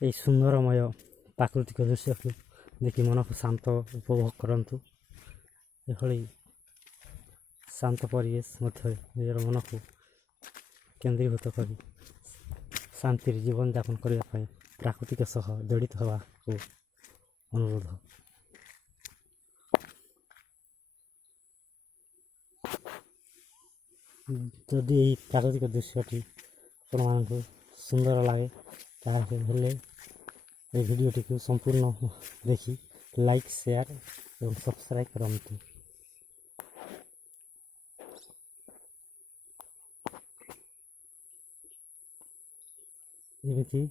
এই সুন্দরময় প্রাকৃতিক দৃশ্যକୁ ଦେଖି ମନକୁ ଶାନ୍ତ ଉପଭୋଗ କରନ୍ତୁ। ଏଭଳି ଶାନ୍ତ ପରିବେଶ ମଧ୍ୟରେ ନିଜର ମନକୁ କେନ୍ଦ୍ରୀଭୂତ କରି ଶାନ୍ତିରେ ଜୀବନଯାପନ କରିବା ପାଇଁ ପ୍ରାକୃତିକ ସହ ଜଡ଼ିତ ହେବାକୁ ଅନୁରୋଧ। ଯଦି ଏହି ପ୍ରାକୃତିକ ଦୃଶ୍ୟଟି ଆପଣମାନଙ୍କୁ ସୁନ୍ଦର ଲାଗେ ତାହେଲେ ଏ ଭିଡ଼ିଓଟିକୁ ସମ୍ପୂର୍ଣ୍ଣ ଦେଖି ଲାଇକ୍, ସେୟାର ଏବଂ ସବସ୍କ୍ରାଇବ୍ କରନ୍ତୁ। ଏମିତି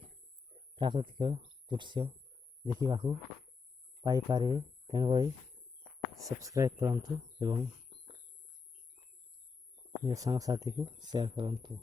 ପ୍ରାକୃତିକ ଦୃଶ୍ୟ ଦେଖିବାକୁ ପାଇପାରିବେ, ତେଣୁକରି ସବସ୍କ୍ରାଇବ୍ କରନ୍ତୁ ଏବଂ ନିଜ ସାଙ୍ଗସାଥିକୁ ସେୟାର କରନ୍ତୁ।